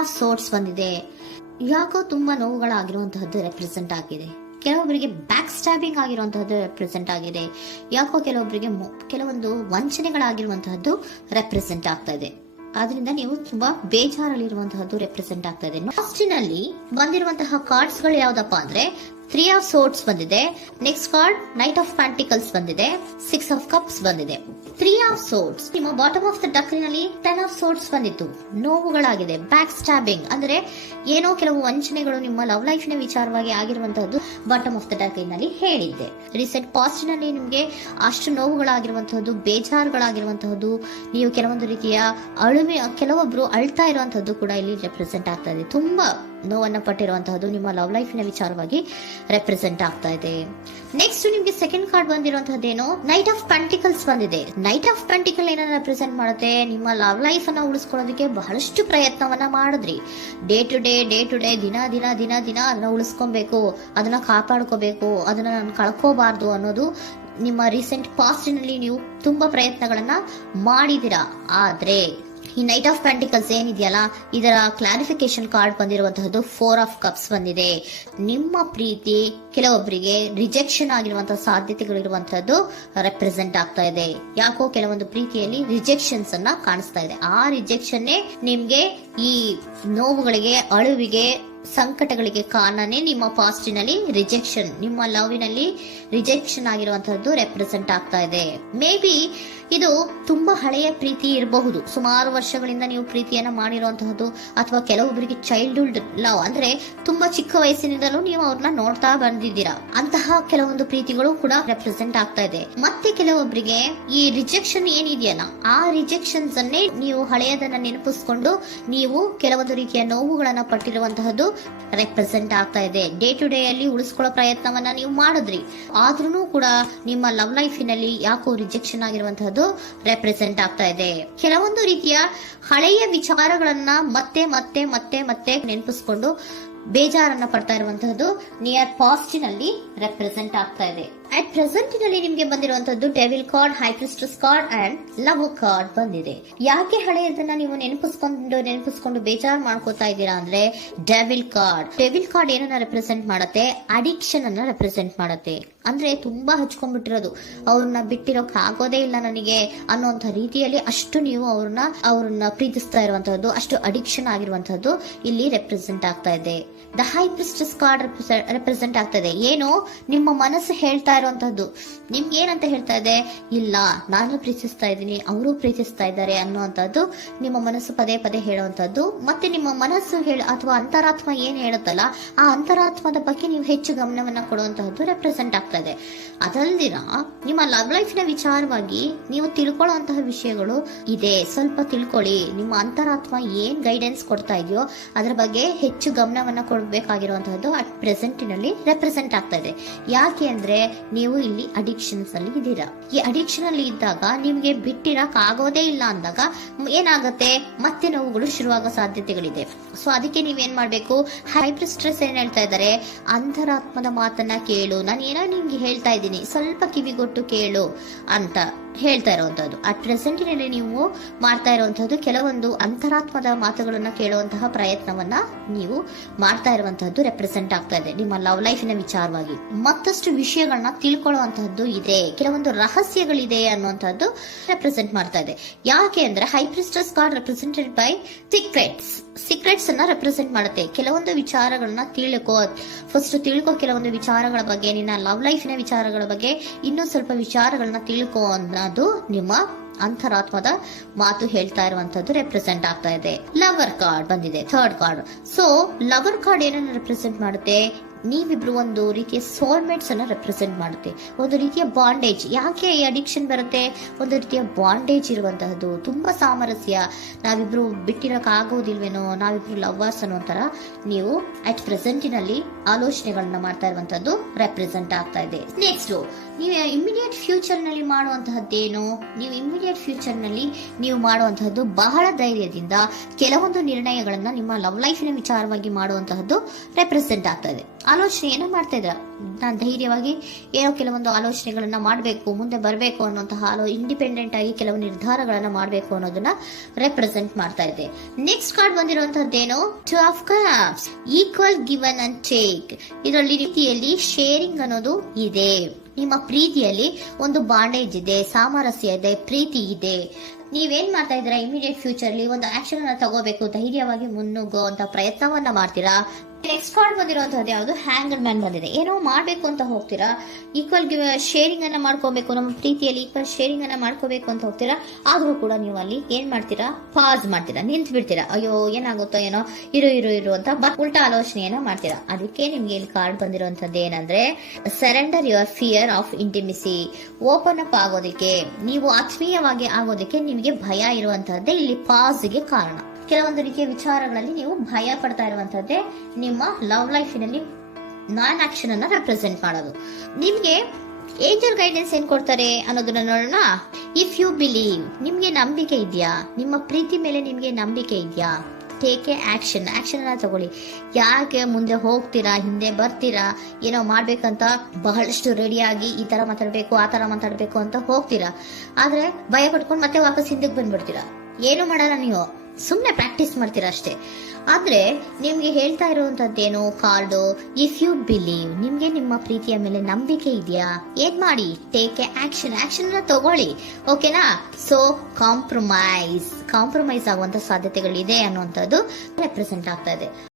Of swords ಬಂದಿದೆ. ಯಾಕೋ ತುಂಬಾ ನೋವುಗಳಾಗಿರುವಂತಹದ್ದು ರೆಪ್ರೆಸೆಂಟ್ ಆಗಿದೆ. ಕೆಲವೊಬ್ಬರಿಗೆ ಬ್ಯಾಕ್ ಸ್ಟ್ಯಾಬಿಂಗ್ ಆಗಿರುವಂತಹದ್ದು ರೆಪ್ರೆಸೆಂಟ್ ಆಗಿದೆ. ಯಾಕೋ ಕೆಲವೊಬ್ಬರಿಗೆ ಕೆಲವೊಂದು ವಂಚನೆಗಳಾಗಿರುವಂತಹದ್ದು ರೆಪ್ರೆಸೆಂಟ್ ಆಗ್ತಾ ಇದೆ. ಆದ್ರಿಂದ ನೀವು ತುಂಬಾ ಬೇಜಾರಲ್ಲಿರುವಂತಹದ್ದು ರೆಪ್ರೆಸೆಂಟ್ ಆಗ್ತಾ ಇದೆ. ಲಾಸ್ಟಿನಲ್ಲಿ ಬಂದಿರುವಂತಹ ಕಾರ್ಡ್ಸ್ ಗಳು ಯಾವ್ದಪ್ಪ ಅಂದ್ರೆ 3 ಆಫ್ ಸೋರ್ಟ್ಸ್ ಬಂದಿದೆ. Next card knight of pentacles ಬಂದಿದೆ. 6 ಆಫ್ ಕಪ್ಸ್ ಬಂದಿದೆ. 3 ಆಫ್ ಸೋರ್ಟ್ಸ್ ನಿಮ್ಮ bottom of the ಡಕ್ನಲ್ಲಿ 10 of swords ಬಂದಿತ್ತು. ನೋವುಗಳಾಗಿದೆ, ಬ್ಯಾಕ್ ಸ್ಟ್ಯಾಬಿಂಗ್ ಅಂದ್ರೆ ಏನೋ ಕೆಲವು ವಂಚನೆಗಳು ನಿಮ್ಮ ಲವ್ ಲೈಫ್ ನ ವಿಚಾರವಾಗಿ ಆಗಿರುವಂತಹದ್ದು ಬಾಟಮ್ ಆಫ್ ದ ಡಕ್ನಲ್ಲಿ ಹೇಳಿದ್ದೆ. ರೀಸೆಂಟ್ ಪಾಸ್ಟ್ ನಲ್ಲಿ ನಿಮ್ಗೆ ಅಷ್ಟು ನೋವುಗಳಾಗಿರುವಂತಹದ್ದು, ಬೇಜಾರುಗಳಾಗಿರುವಂತಹದ್ದು, ನೀವು ಕೆಲವೊಂದು ರೀತಿಯ ಕೆಲವೊಬ್ರು ಅಳ್ತಾ ಇರುವಂತಹದ್ದು ಕೂಡ ಇಲ್ಲಿ ರೆಪ್ರೆಸೆಂಟ್ ಆಗ್ತಾ ಇದೆ. ತುಂಬಾ ನೋವನ್ನ ಪಟ್ಟಿರುವಂತಹದ್ದು ನಿಮ್ಮ ಲವ್ ಲೈಫ್ ನ ವಿಚಾರವಾಗಿ ರೆಪ್ರೆಸೆಂಟ್ ಆಗ್ತಾ ಇದೆ. ನೆಕ್ಸ್ಟ್ ನಿಮ್ಗೆ second card ಬಂದಿರುವಂತಹದ್ದೇನು knight of pentacles ಬಂದಿದೆ. ನೈಟ್ ಆಫ್ ಪೆಂಟಿಕಲ್ ಏನನ್ನ ರೆಪ್ರೆಸೆಂಟ್ ಮಾಡುತ್ತೆ, ನಿಮ್ಮ ಲವ್ ಲೈಫ್ ಅನ್ನ ಉಳಿಸ್ಕೊಳ್ಳೋದಕ್ಕೆ ಬಹಳಷ್ಟು ಪ್ರಯತ್ನವನ್ನ ಮಾಡಿದ್ರಿ. ಡೇ ಟು ಡೇ ದಿನ ಅದನ್ನ ಉಳಿಸ್ಕೊಬೇಕು, ಅದನ್ನ ಕಾಪಾಡ್ಕೋಬೇಕು, ಅದನ್ನ ನಾನು ಕಳ್ಕೋಬಾರ್ದು ಅನ್ನೋದು ನಿಮ್ಮ ರೀಸೆಂಟ್ ಪಾಸ್ಟ್ ನಲ್ಲಿ ನೀವು ತುಂಬಾ ಪ್ರಯತ್ನಗಳನ್ನ ಮಾಡಿದಿರಾ. ಆದ್ರೆ ಈ ನೈಟ್ ಆಫ್ ಪ್ಯಾಂಟಿಕಲ್ಸ್ ಏನಿದೆಯಲ್ಲ, ಇದರ ಕ್ಲಾರಿಫಿಕೇಶನ್ ಕಾರ್ಡ್ ಬಂದಿರುವಂತಹದ್ದು 4 ಆಫ್ ಕಪ್ಸ್ ಬಂದಿದೆ. ನಿಮ್ಮ ಪ್ರೀತಿ ಕೆಲವೊಬ್ಬರಿಗೆ ರಿಜೆಕ್ಷನ್ ಆಗಿರುವಂತಹ ಸಾಧ್ಯತೆಗಳಿರುವಂತಹದ್ದು ರೆಪ್ರೆಸೆಂಟ್ ಆಗ್ತಾ ಇದೆ. ಯಾಕೋ ಕೆಲವೊಂದು ಪ್ರೀತಿಯಲ್ಲಿ ರಿಜೆಕ್ಷನ್ಸ್ ಅನ್ನ ಕಾಣಿಸ್ತಾ ಇದೆ. ಆ ರಿಜೆಕ್ಷನ್ನೇ ನಿಮ್ಗೆ ಈ ನೋವುಗಳಿಗೆ, ಅಳುವಿಗೆ, ಸಂಕಟಗಳಿಗೆ ಕಾರಣನೇ ನಿಮ್ಮ ಪಾಸ್ಟಿನಲ್ಲಿ ರಿಜೆಕ್ಷನ್, ನಿಮ್ಮ ಲವ್ನಲ್ಲಿ ರಿಜೆಕ್ಷನ್ ಆಗಿರುವಂತಹದ್ದು ರೆಪ್ರೆಸೆಂಟ್ ಆಗ್ತಾ ಇದೆ. ಮೇ ಬಿ ಇದು ತುಂಬಾ ಹಳೆಯ ಪ್ರೀತಿ ಇರಬಹುದು. ಸುಮಾರು ವರ್ಷಗಳಿಂದ ನೀವು ಪ್ರೀತಿಯನ್ನ ಮಾಡಿರುವಂತಹದ್ದು, ಅಥವಾ ಕೆಲವೊಬ್ಬರಿಗೆ ಚೈಲ್ಡ್ಹುಡ್ ಲವ್ ಅಂದ್ರೆ ತುಂಬಾ ಚಿಕ್ಕ ವಯಸ್ಸಿನಿಂದಲೂ ನೀವು ಅವ್ರನ್ನ ನೋಡ್ತಾ ಬಂದಿದ್ದೀರಾ. ಅಂತಹ ಕೆಲವೊಂದು ಪ್ರೀತಿಗಳು ಕೂಡ ರೆಪ್ರೆಸೆಂಟ್ ಆಗ್ತಾ ಇದೆ. ಮತ್ತೆ ಕೆಲವೊಬ್ಬರಿಗೆ ಈ ರಿಜೆಕ್ಷನ್ ಏನಿದೆಯಲ್ಲ, ಆ ರಿಜೆಕ್ಷನ್ಸ್ ಅನ್ನೇ ನೀವು ಹಳೆಯದನ್ನ ನೆನಪಿಸ್ಕೊಂಡು ನೀವು ಕೆಲವೊಂದು ರೀತಿಯ ನೋವುಗಳನ್ನ ಪಟ್ಟಿರುವಂತಹದ್ದು ರೆಪ್ರೆಸೆಂಟ್ ಆಗ್ತಾ ಇದೆ. ಡೇ ಟು ಡೇ ಅಲ್ಲಿ ಉಳಿಸ್ಕೊಳ್ಳೋ ಪ್ರಯತ್ನವನ್ನ ನೀವು ಮಾಡಿದ್ರಿ, ಆದ್ರೂ ಕೂಡ ನಿಮ್ಮ ಲವ್ ಲೈಫಿನಲ್ಲಿ ಯಾಕೋ ರಿಜೆಕ್ಷನ್ ಆಗಿರುವಂತಹದ್ದು ರೆಪ್ರೆಸೆಂಟ್ ಆಗ್ತಾ ಇದೆ. ಕೆಲವೊಂದು ರೀತಿಯ ಹಳೆಯ ವಿಚಾರಗಳನ್ನ ಮತ್ತೆ ಮತ್ತೆ ಮತ್ತೆ ಮತ್ತೆ ನೆನಪಿಸ್ಕೊಂಡು ಬೇಜಾರನ್ನ ಪಡ್ತಾ ಇರುವಂತಹದ್ದು ನಿಯರ್ ಪಾಸ್ಟಿನಲ್ಲಿ ರೆಪ್ರೆಸೆಂಟ್ ಆಗ್ತಾ ಇದೆ. ಅಟ್ ಪ್ರೆಸೆಂಟ್ ನಲ್ಲಿ ನಿಮ್ಗೆ ಬಂದಿರುವಂತದ್ದು devil card, high ಪ್ರಿಸ್ಟೆಸ್ card and love card ಬಂದಿದೆ. ಯಾಕೆ ಹಳೆಯದನ್ನ ನೀವು ನೆನಪಿಸ್ಕೊಂಡು ಬೇಜಾರು ಮಾಡ್ಕೋತಾ ಇದ್ದೀರಾ ಅಂದ್ರೆ ಡೆವಿಲ್ ಕಾರ್ಡ್ ಏನನ್ನ ರೆಪ್ರೆಸೆಂಟ್ ಮಾಡುತ್ತೆ, ಅಡಿಕ್ಷನ್ ಅನ್ನ ರೆಪ್ರೆಸೆಂಟ್ ಮಾಡುತ್ತೆ. ಅಂದ್ರೆ ತುಂಬಾ ಹಚ್ಕೊಂಡ್ಬಿಟ್ಟಿರೋದು, ಅವ್ರನ್ನ ಬಿಟ್ಟಿರೋಕ್ ಆಗೋದೇ ಇಲ್ಲ ನನಗೆ ಅನ್ನುವಂತ ರೀತಿಯಲ್ಲಿ ಅಷ್ಟು ನೀವು ಅವ್ರನ್ನ ಪ್ರೀತಿಸ್ತಾ ಇರುವಂತಹದ್ದು, ಅಷ್ಟು ಅಡಿಕ್ಷನ್ ಆಗಿರುವಂತಹದ್ದು ಇಲ್ಲಿ ರೆಪ್ರೆಸೆಂಟ್ ಆಗ್ತಾ ಇದೆ. ದ ಹೈ ಪ್ರಿಸ್ಟೆಸ್ ಕಾರ್ಡ್ ರೆಪ್ರೆಸೆಂಟ್ ಆಗ್ತಾ ಇದೆ. ಏನು ನಿಮ್ಮ ಮನಸ್ಸು ಹೇಳ್ತಾ ಇರುವಂತಹದ್ದು, ನಿಮ್ಗೆ ಏನಂತ ಹೇಳ್ತಾ ಇದೆ, ಇಲ್ಲ ನಾನು ಪ್ರೀತಿಸ್ತಾ ಇದ್ದೀನಿ, ಅವರು ಪ್ರೀತಿಸ್ತಾ ಇದ್ದಾರೆ ಅನ್ನುವಂಥದ್ದು ನಿಮ್ಮ ಮನಸ್ಸು ಪದೇ ಪದೇ ಹೇಳುವಂತಹದ್ದು. ಮತ್ತೆ ನಿಮ್ಮ ಮನಸ್ಸು ಅಥವಾ ಅಂತರಾತ್ಮ ಏನ್ ಹೇಳುತ್ತಲ್ಲ, ಆ ಅಂತರಾತ್ಮದ ಬಗ್ಗೆ ನೀವು ಹೆಚ್ಚು ಗಮನವನ್ನ ಕೊಡುವಂತಹದ್ದು ರೆಪ್ರೆಸೆಂಟ್ ಆಗ್ತಾ ಇದೆ. ಅದಲ್ದಿರ ನಿಮ್ಮ ಲವ್ ಲೈಫ್ ನ ವಿಚಾರವಾಗಿ ನೀವು ತಿಳ್ಕೊಳ್ಳುವಂತಹ ವಿಷಯಗಳು ಇದೆ. ಸ್ವಲ್ಪ ತಿಳ್ಕೊಳ್ಳಿ, ನಿಮ್ಮ ಅಂತರಾತ್ಮ ಏನ್ ಗೈಡೆನ್ಸ್ ಕೊಡ್ತಾ ಇದೆಯೋ ಅದರ ಬಗ್ಗೆ ಹೆಚ್ಚು ಗಮನವನ್ನ ಕೊಡಬೇಕಾಗಿರುವಂತಹದ್ದು ಅಟ್ ಪ್ರೆಸೆಂಟಿನಲ್ಲಿ ರೆಪ್ರೆಸೆಂಟ್ ಆಗ್ತಾ ಇದೆ. ಯಾಕೆ ಅಂದ್ರೆ ನೀವು ಇಲ್ಲಿ ಅಡಿಕ್ಷನ್ಸ್ ಅಲ್ಲಿ ಇದ್ದೀರಾ. ಈ ಅಡಿಕ್ಷನ್ ಅಲ್ಲಿ ಇದ್ದಾಗ ನಿಮ್ಗೆ ಬಿಟ್ಟಿರಕ್ ಆಗೋದೇ ಇಲ್ಲ ಅಂದಾಗ ಏನಾಗುತ್ತೆ, ಮತ್ತೆ ನೋವುಗಳು ಶುರುವಾಗೋ ಸಾಧ್ಯತೆಗಳಿದೆ. ಸೊ ಅದಕ್ಕೆ ನೀವೇನ್ ಮಾಡ್ಬೇಕು, ಹೈಪರ್ ಸ್ಟ್ರೆಸ್ ಏನ್ ಹೇಳ್ತಾ ಇದ್ದಾರೆ, ಅಂತರಾತ್ಮದ ಮಾತನ್ನ ಕೇಳು, ನಾನು ಏನೋ ನಿಮ್ಗೆ ಹೇಳ್ತಾ ಇದ್ದೀನಿ, ಸ್ವಲ್ಪ ಕಿವಿಗೊಟ್ಟು ಕೇಳು ಅಂತ ಹೇಳ್ತಾ ಇರುವಂತದ್ದು. ಅಟ್ ಪ್ರೆಸೆಂಟಿನಲ್ಲಿ ನೀವು ಮಾಡ್ತಾ ಇರುವಂತಹದ್ದು ಕೆಲವೊಂದು ಅಂತರಾತ್ಮದ ಮಾತುಗಳನ್ನ ಕೇಳುವಂತಹ ಪ್ರಯತ್ನವನ್ನ ನೀವು ಮಾಡ್ತಾ ಇರುವಂತಹದ್ದು ರೆಪ್ರೆಸೆಂಟ್ ಆಗ್ತಾ ಇದೆ. ನಿಮ್ಮ ಲವ್ ಲೈಫಿನ ವಿಚಾರವಾಗಿ ಮತ್ತಷ್ಟು ವಿಷಯಗಳನ್ನ ತಿಳ್ಕೊಳ್ಳುವಂತಹದ್ದು ಇದೆ, ಕೆಲವೊಂದು ರಹಸ್ಯಗಳಿದೆ ಅನ್ನುವಂಥದ್ದು ರೆಪ್ರೆಸೆಂಟ್ ಮಾಡ್ತಾ ಇದೆ. ಯಾಕೆ ಅಂದ್ರೆ high ಪ್ರಿಸ್ಟೆಸ್ card represented by secrets ಅನ್ನ ರೆಪ್ರೆಸೆಂಟ್ ಮಾಡುತ್ತೆ. ಕೆಲವೊಂದು ವಿಚಾರಗಳನ್ನ ಫಸ್ಟ್ ತಿಳ್ಕೊ, ಕೆಲವೊಂದು ವಿಚಾರಗಳ ಬಗ್ಗೆ, ನಿನ್ನ ಲವ್ ಲೈಫಿನ ವಿಚಾರಗಳ ಬಗ್ಗೆ ಇನ್ನೂ ಸ್ವಲ್ಪ ವಿಚಾರಗಳನ್ನ ತಿಳ್ಕೊ ಅನ್ನೋದು ನಿಮ್ಮ ಅಂತರಾತ್ಮದ ಮಾತು ಹೇಳ್ತಾ ಇರುವಂತದ್ದು ರೆಪ್ರೆಸೆಂಟ್ ಆಗ್ತಾ ಇದೆ. ಲವರ್ ಕಾರ್ಡ್ ಬಂದಿದೆ, third card. So lover card ಏನನ್ನ ರೆಪ್ರೆಸೆಂಟ್ ಮಾಡುತ್ತೆ, ನೀವಿಬ್ರು ಒಂದು ರೀತಿಯ ಸೋಲ್ಮೇಟ್ಸ್ ಅನ್ನ ರೆಪ್ರೆಸೆಂಟ್ ಮಾಡುತ್ತೆ, ಒಂದು ರೀತಿಯ ಬಾಂಡೇಜ್. ಯಾಕೆ ಈ ಅಡಿಕ್ಷನ್ ಬರುತ್ತೆ, ಒಂದು ರೀತಿಯ ಬಾಂಡೇಜ್ ಇರುವಂತಹದ್ದು, ತುಂಬಾ ಸಾಮರಸ್ಯ, ನಾವಿಬ್ರು ಬಿಟ್ಟಿರಕ್ ಆಗೋದಿಲ್ವೇನೋ, ನಾವಿಬ್ರು ಲವರ್ಸ್ ಅನ್ನೋಂತರ ನೀವು ಅಟ್ ಪ್ರೆಸೆಂಟಿನಲ್ಲಿ ಆಲೋಚನೆಗಳನ್ನ ಮಾಡ್ತಾ ಇರುವಂತದ್ದು ರೆಪ್ರೆಸೆಂಟ್ ಆಗ್ತಾ ಇದೆ. ನೆಕ್ಸ್ಟ್ ನೀವು ಇಮಿಡಿಯೇಟ್ ಫ್ಯೂಚರ್ ನಲ್ಲಿ ಮಾಡುವಂತಹದ್ದೇನು, ನೀವು ಮಾಡುವಂತಹದ್ದು ಬಹಳ ಧೈರ್ಯದಿಂದ ಕೆಲವೊಂದು ನಿರ್ಣಯಗಳನ್ನ ನಿಮ್ಮ ಲವ್ ಲೈಫಿನ ವಿಚಾರವಾಗಿ ಮಾಡುವಂತಹದ್ದು ರೆಪ್ರೆಸೆಂಟ್ ಆಗ್ತಾ ಇದೆ. ಆಲೋಚನೆಯನ್ನ ಮಾಡ್ತಾ ಇದ್ರ. ನಾನು ಧೈರ್ಯವಾಗಿ ಏನೋ ಕೆಲವೊಂದು ಆಲೋಚನೆಗಳನ್ನ ಮಾಡಬೇಕು, ಮುಂದೆ ಬರಬೇಕು ಅನ್ನುವಂತಹ ಇಂಡಿಪೆಂಡೆಂಟ್ ಆಗಿ ಕೆಲವು ನಿರ್ಧಾರಗಳನ್ನ ಮಾಡಬೇಕು ಅನ್ನೋದನ್ನ ರೆಪ್ರೆಸೆಂಟ್ ಮಾಡ್ತಾ ಇದೆ. Next card ಬಂದಿರುವಂತಹದ್ದೇನು, to of cups, equal given and take. ಇದರಲ್ಲಿ ರೀತಿಯಲ್ಲಿ ಶೇರಿಂಗ್ ಅನ್ನೋದು ಇದೆ. ನಿಮ್ಮ ಪ್ರೀತಿಯಲ್ಲಿ ಒಂದು ಬಾಂಡೇಜ್ ಇದೆ, ಸಾಮರಸ್ಯ ಇದೆ, ಪ್ರೀತಿ ಇದೆ. ನೀವೇನ್ ಮಾಡ್ತಾ ಇದ್ದೀರಾ, ಇಮಿಡಿಯೇಟ್ ಫ್ಯೂಚರ್ ಅಲ್ಲಿ ಒಂದು ಆಕ್ಷನ್ ಅನ್ನ ತಗೋಬೇಕು, ಧೈರ್ಯವಾಗಿ ಮುನ್ನುಗ್ಗೋ ಅಂತ ಪ್ರಯತ್ನವನ್ನ ಮಾಡ್ತೀರಾ. ನೆಕ್ಸ್ಟ್ ಕಾರ್ಡ್ ಬಂದಿರುವಂತಹದ್ದು ಯಾವುದು, ಹ್ಯಾಂಗರ್ ಮ್ಯಾನ್ ಬಂದಿದೆ. ಏನೋ ಮಾಡ್ಬೇಕು ಅಂತ ಹೋಗ್ತೀರಾ, ಈಕ್ವಲ್ ಶೇರಿಂಗ್ ಅನ್ನ ಮಾಡ್ಕೋಬೇಕು, ನಮ್ಮ ಪ್ರೀತಿಯಲ್ಲಿ ಈಕ್ವಲ್ ಶೇರಿಂಗ್ ಅನ್ನ ಮಾಡ್ಕೋಬೇಕು ಅಂತ ಹೋಗ್ತೀರಾ. ಆದ್ರೂ ಕೂಡ ನೀವು ಅಲ್ಲಿ ಏನ್ ಮಾಡ್ತೀರಾ, ಪಾಸ್ ಮಾಡ್ತೀರಾ, ನಿಂತು ಬಿಡ್ತೀರಾ. ಅಯ್ಯೋ ಏನಾಗುತ್ತೋ ಏನೋ, ಇರು ಅಂತ ಉಲ್ಟಾ ಆಲೋಚನೆಯನ್ನ ಮಾಡ್ತೀರಾ. ಅದಕ್ಕೆ ನಿಮ್ಗೆ ಇಲ್ಲಿ ಕಾರ್ಡ್ ಬಂದಿರುವಂತದ್ದು ಏನಂದ್ರೆ, surrender your fear of ಇಂಟಿಮಿಸಿ. Open up ಆಗೋದಕ್ಕೆ, ನೀವು ಆತ್ಮೀಯವಾಗಿ ಆಗೋದಕ್ಕೆ ನಿಮಗೆ ಭಯ ಇರುವಂತಹದ್ದೇ ಇಲ್ಲಿ ಪಾಸ್ಗೆ ಕಾರಣ. ಕೆಲವೊಂದು ರೀತಿಯ ವಿಚಾರಗಳಲ್ಲಿ ನೀವು ಭಯ ಪಡ್ತಾ ಇರುವಂತದ್ದೇ ನಿಮ್ಮ ಲವ್ ಲೈಫಿನಲ್ಲಿ ನಾನ್ ಆಕ್ಷನ್ ಅನ್ನ ರೆಪ್ರೆಸೆಂಟ್ ಮಾಡೋದು. ನಿಮ್ಗೆ ಏಂಜಲ್ ಗೈಡೆನ್ಸ್ ಏನ್ ಕೊಡ್ತಾರೆ ಅನ್ನೋದನ್ನ ನೋಡೋಣ. ಇಫ್ ಯು ಬಿಲೀವ್, ನಿಮ್ಗೆ ನಂಬಿಕೆ ಇದೆಯಾ, ನಿಮ್ಮ ಪ್ರೀತಿ ಮೇಲೆ ನಿಮ್ಗೆ ನಂಬಿಕೆ ಇದೆಯಾ, ಟೇಕ್ ಎ ಆಕ್ಷನ್ ಅನ್ನ ತಗೊಳ್ಳಿ. ಯಾಕೆ ಮುಂದೆ ಹೋಗ್ತೀರಾ, ಹಿಂದೆ ಬರ್ತೀರಾ, ಏನೋ ಮಾಡ್ಬೇಕಂತ ಬಹಳಷ್ಟು ರೆಡಿಯಾಗಿ ಈ ತರ ಮಾತಾಡ್ಬೇಕು ಆ ತರ ಮಾತಾಡ್ಬೇಕು ಅಂತ ಹೋಗ್ತೀರಾ. ಆದ್ರೆ ಭಯ ಪಡ್ಕೊಂಡು ಮತ್ತೆ ವಾಪಸ್ ಹಿಂದಕ್ಕೆ ಬಂದ್ಬಿಡ್ತೀರಾ. ಏನು ಮಾಡಲ್ಲ, ನೀವು ಸುಮ್ನೆ ಪ್ರಾಕ್ಟೀಸ್ ಮಾಡ್ತೀರಾ ಅಷ್ಟೇ. ಆದ್ರೆ ನಿಮ್ಗೆ ಹೇಳ್ತಾ ಇರುವಂತದ್ದೇನು ಕಾರ್ಡು, ಇಫ್ ಯು ಬಿಲೀವ್, ನಿಮ್ಗೆ ನಿಮ್ಮ ಪ್ರೀತಿಯ ಮೇಲೆ ನಂಬಿಕೆ ಇದೆಯಾ, ಏನ್ ಮಾಡಿ, ಟೇಕ್ ಎ ಆಕ್ಷನ್ ಅನ್ನ ತಗೊಳ್ಳಿ. ಓಕೆನಾ. ಸೊ ಕಾಂಪ್ರಮೈಸ್ ಆಗುವಂತ ಸಾಧ್ಯತೆಗಳಿದೆ ಅನ್ನುವಂಥದ್ದು ರೆಪ್ರೆಸೆಂಟ್ ಆಗ್ತಾ ಇದೆ.